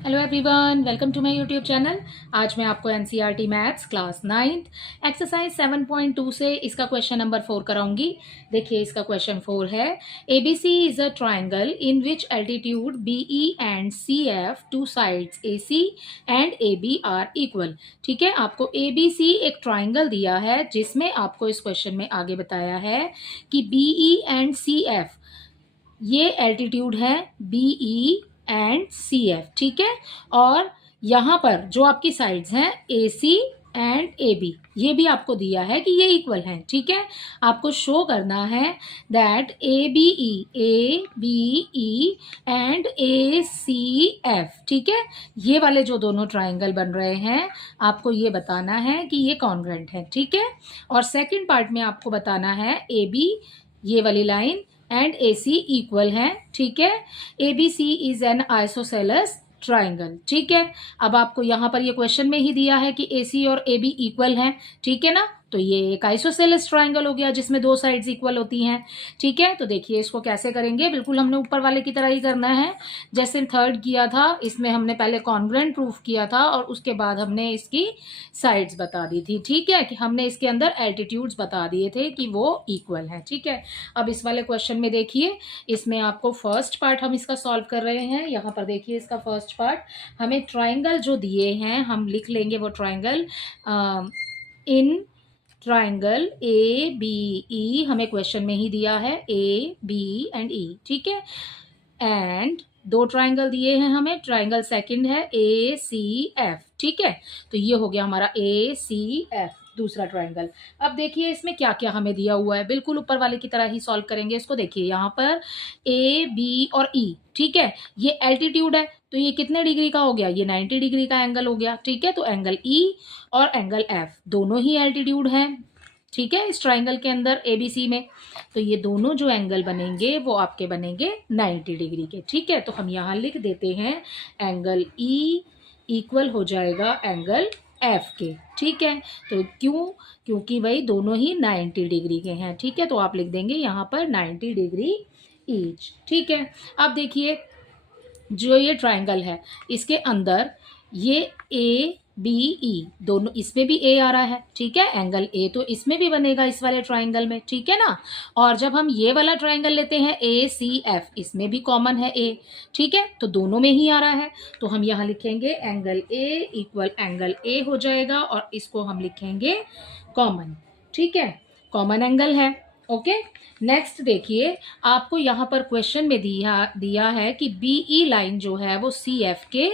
Hello everyone, welcome to my YouTube channel. आज मैं आपको NCERT maths class 9th exercise 7.2 से इसका क्वेश्चन नंबर 4 कराऊंगी। देखिए, इसका क्वेश्चन 4 है। ABC is a triangle in which altitude BE and CF to sides AC and AB are equal. ठीक है, आपको एबीसी एक ट्राइंगल दिया है जिसमें आपको इस क्वेश्चन में आगे बताया है कि बीई एंड सीएफ ये एल्टीट्यूड है बीई एंड सी एफ। ठीक है, और यहाँ पर जो आपकी साइड्स हैं ए सी एंड ए बी, ये भी आपको दिया है कि ये इक्वल हैं। ठीक है, आपको शो करना है that A B E and A C F, ठीक है, ये वाले जो दोनों ट्राइंगल बन रहे हैं आपको ये बताना है कि ये कॉन्ग्रुएंट है। ठीक है, और सेकंड पार्ट में आपको बताना है ए बी, ये वाली line and A C equal है। ठीक है, A B C is an isosceles triangle. ठीक है, अब आपको यहां पर ये क्वेश्चन में ही दिया है कि ए सी और ए बी इक्वल है। ठीक है ना, तो ये एक आइसोसेलेस ट्राइंगल हो गया जिसमें दो साइड्स इक्वल होती हैं। ठीक है, तो देखिए इसको कैसे करेंगे, बिल्कुल हमने ऊपर वाले की तरह ही करना है जैसे थर्ड किया था। इसमें हमने पहले कॉन्ग्रुएंट प्रूफ किया था और उसके बाद हमने इसकी साइड्स बता दी थी। ठीक है, कि हमने इसके अंदर एल्टीट्यूड्स बता दिए थे कि वो इक्वल है। ठीक है, अब इस वाले क्वेश्चन में देखिए, इसमें आपको फर्स्ट पार्ट हम इसका सॉल्व कर रहे हैं। यहाँ पर देखिए इसका फर्स्ट पार्ट, हमें ट्राइंगल जो दिए हैं हम लिख लेंगे वो triangle in triangle A B E, हमें क्वेश्चन में ही दिया है ए बी एंड ई। ठीक है, एंड दो ट्राइंगल दिए हैं हमें, ट्राइंगल सेकंड है ए सी एफ। ठीक है, तो ये हो गया हमारा ए सी एफ दूसरा ट्राइंगल। अब देखिए इसमें क्या क्या हमें दिया हुआ है, बिल्कुल ऊपर वाले की तरह ही सॉल्व करेंगे इसको। देखिए यहाँ पर ए बी और ई, ठीक है, ये एल्टीट्यूड है तो ये कितने डिग्री का हो गया, ये 90 डिग्री का एंगल हो गया। ठीक है, तो एंगल ई और एंगल एफ दोनों ही एल्टीट्यूड हैं। ठीक है, इस ट्राइंगल के अंदर एबीसी में, तो ये दोनों जो एंगल बनेंगे वो आपके बनेंगे 90 डिग्री के। ठीक है, तो हम यहाँ लिख देते हैं एंगल ई इक्वल हो जाएगा एंगल एफ के। ठीक है, तो क्योंकि भाई दोनों ही 90 डिग्री के हैं। ठीक है, तो आप लिख देंगे यहाँ पर 90 डिग्री ईच। ठीक है, अब देखिए जो ये ट्राइंगल है इसके अंदर ये ए बी ई दोनों, इसमें भी ए आ रहा है। ठीक है, एंगल ए तो इसमें भी बनेगा इस वाले ट्राइंगल में। ठीक है ना, और जब हम ये वाला ट्राइंगल लेते हैं ए सी एफ, इसमें भी कॉमन है ए। ठीक है, तो दोनों में ही आ रहा है, तो हम यहाँ लिखेंगे angle A equal angle A हो जाएगा और इसको हम लिखेंगे कॉमन। ठीक है, कॉमन एंगल है। ओके, नेक्स्ट देखिए, आपको यहाँ पर क्वेश्चन में दिया है कि बीई लाइन जो है वो सी एफ के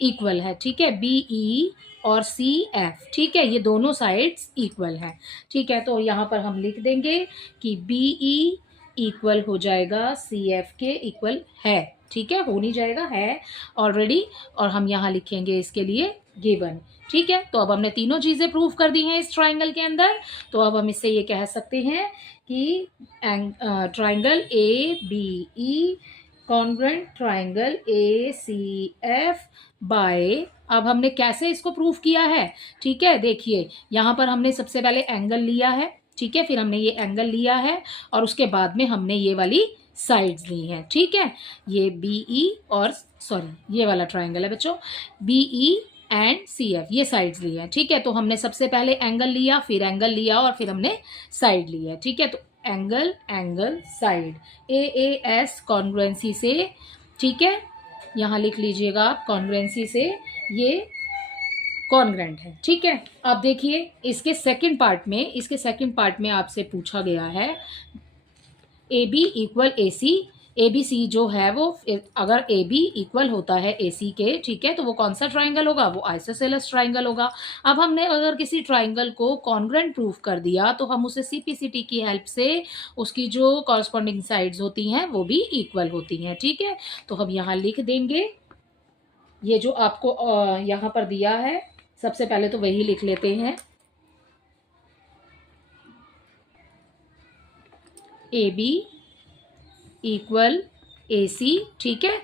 इक्वल है। ठीक है, बीई और सी एफ, ठीक है, ये दोनों साइड्स इक्वल हैं। ठीक है, तो यहाँ पर हम लिख देंगे कि बीई इक्वल हो जाएगा सी एफ के इक्वल है। ठीक है, हो नहीं जाएगा, है ऑलरेडी, और हम यहाँ लिखेंगे इसके लिए गिवन। ठीक है, तो अब हमने तीनों चीजें प्रूव कर दी हैं इस ट्राइंगल के अंदर, तो अब हम इससे ये कह सकते हैं कि triangle A B E congruent triangle A C F by, अब हमने कैसे इसको प्रूफ किया है। ठीक है, देखिए यहाँ पर हमने सबसे पहले एंगल लिया है। ठीक है, फिर हमने ये एंगल लिया है और उसके बाद में हमने ये वाली साइड्स ली हैं। ठीक है, ये बीई और सॉरी ये वाला ट्राइंगल है बच्चों, बीई एंड सी एफ, ये साइड्स ली है। ठीक है, तो हमने सबसे पहले एंगल लिया, फिर एंगल लिया और फिर हमने साइड लिया। ठीक है, तो angle angle side, A S congruency से। ठीक है, यहाँ लिख लीजिएगा आप, कॉन्ग्रुएंसी से ये कॉन्ग्रुएंट है। ठीक है, अब देखिए इसके सेकंड पार्ट में आपसे पूछा गया है A B equal A C, A B C जो है वो, अगर ए बी इक्वल होता है ए सी के, ठीक है, तो वो कौन सा ट्राइंगल होगा, वो आइसोसेलेस ट्राइंगल होगा। अब हमने अगर किसी ट्राइंगल को कॉन्ग्रुएंट प्रूफ कर दिया तो हम उसे सीपीसीटी की हेल्प से उसकी जो कॉरस्पॉन्डिंग साइड्स होती हैं वो भी इक्वल होती हैं। ठीक है, तो हम यहाँ लिख देंगे ये जो आपको यहाँ पर दिया है, सबसे पहले तो वही लिख लेते हैं, ए बी इक्वल ए सी। ठीक है,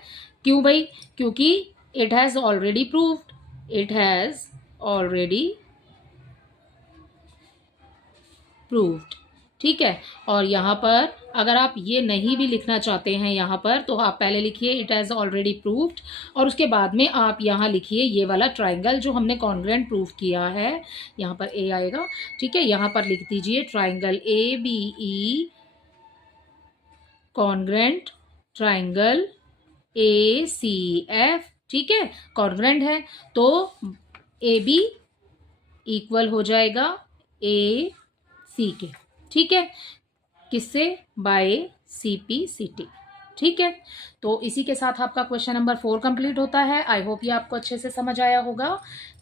क्यों भाई, क्योंकि it has already proved, it has already proved. ठीक है। और यहाँ पर अगर आप ये नहीं भी लिखना चाहते हैं यहाँ पर, तो आप पहले लिखिए इट हैज़ ऑलरेडी प्रूव्ड, और उसके बाद में आप यहाँ लिखिए ये वाला ट्राइंगल जो हमने कॉन्ग्रुएंट प्रूव किया है, यहाँ पर ए आएगा। ठीक है, यहाँ पर लिख दीजिए triangle A B E congruent triangle A C F. ठीक है, कॉन्ग्रुएंट है तो ए बी इक्वल हो जाएगा ए सी के। ठीक है, किससे? By C P C T. ठीक है, तो इसी के साथ आपका क्वेश्चन नंबर 4 कंप्लीट होता है। आई होप ये आपको अच्छे से समझ आया होगा।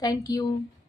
Thank you.